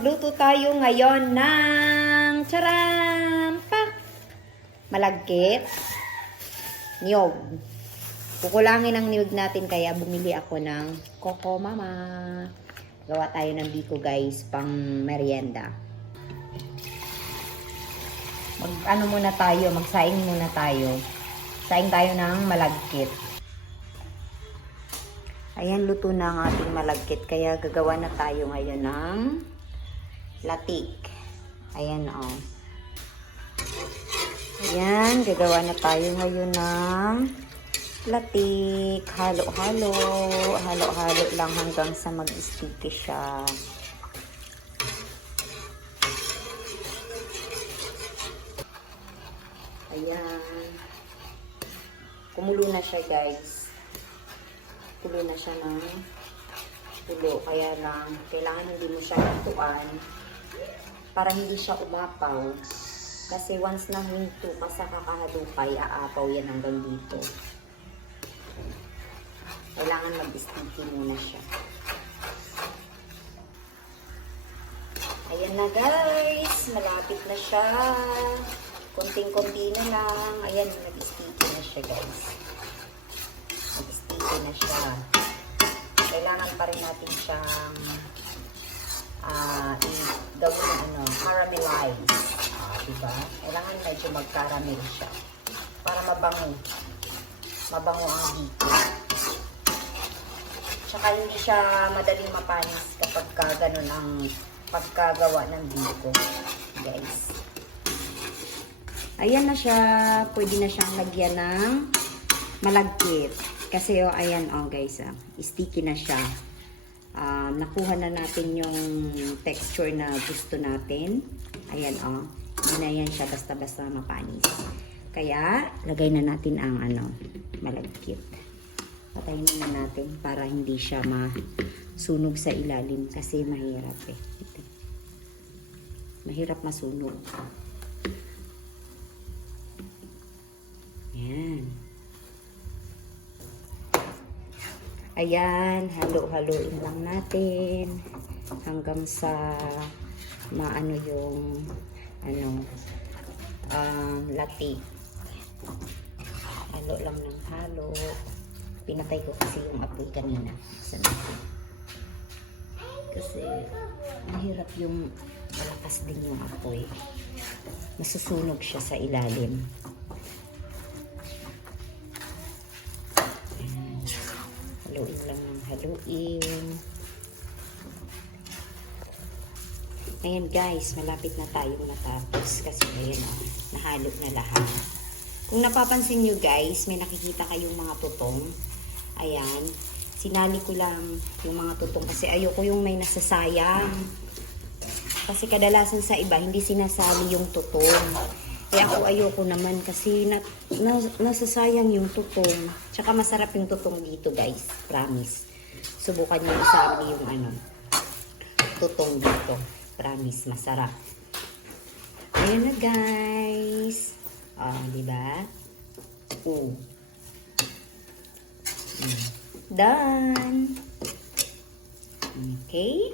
magluto tayo ngayon ng charampa! Malagkit. Niyog. Kukulangin ang niyog natin kaya bumili ako ng Coco Mama. Gawa tayo ng biko guys, pang merienda. Magsaing muna tayo. Saing tayo ng malagkit. Ayan, luto na ang ating malagkit. Kaya gagawa na tayo ngayon ng latik. Ayan, oh. Ayan, gagawa na tayo ngayon ng latik. Halo-halo. Halo-halo lang hanggang sa mag-sticky siya. Ayan. Kumulo na siya, guys. Tulo na siya ng tulo. Kaya lang, kailangan hindi mo siya lutuan para hindi siya umapaw. Kasi once na hinto ka sa kakahalupay, aapaw yan hanggang dito. Kailangan mag-sticky muna siya. Ayan na guys, malapit na siya. Konting-konti na lang. Ayan, nag-sticky na siya guys. Nag-sticky na siya. Kailangan pa rin natin siyang gawin caramelize. Diba? Kailangan medyo mag-caramel siya. Para mabango. Mabango ang biko. Tsaka hindi siya madaling mapanis kapag ganun ang pagkagawa ng biko. Guys. Ayan na siya. Pwede na siyang lagyan ng malagkit. Kasi oh, ayan oh guys, sticky na siya. Nakuha na natin yung texture na gusto natin. Ayan oh. Hindi na yan siya basta-basta mapanis. Kaya, lagay na natin ang malagkit. Patayin na natin para hindi siya masunog sa ilalim kasi mahirap eh. Mahirap masunog. Ayan. Ayan, halo-haloin lang natin hanggang sa maano yung latik. Halo lang ng halo. Pinatay ko kasi yung apoy kanina sa natin. Kasi mahirap yung malakas din yung apoy. Masusunog siya sa ilalim. Haluin lang ng haluin. Ayan guys, malapit na tayo matapos kasi ayan nahalo na lahat. Kung napapansin nyo guys, may nakikita kayong mga tutong. Ayan, sinali ko lang yung mga tutong kasi ayoko yung may nasasayang. Kasi kadalasan sa iba, hindi sinasali yung tutong. Kaya ako ayoko naman kasi nasasayang yung tutong. Tsaka masarap yung tutong dito guys. Promise. Subukan nyo isali yung tutong dito. Promise, masarap. Ayan na guys. Oh, diba? Done. Okay.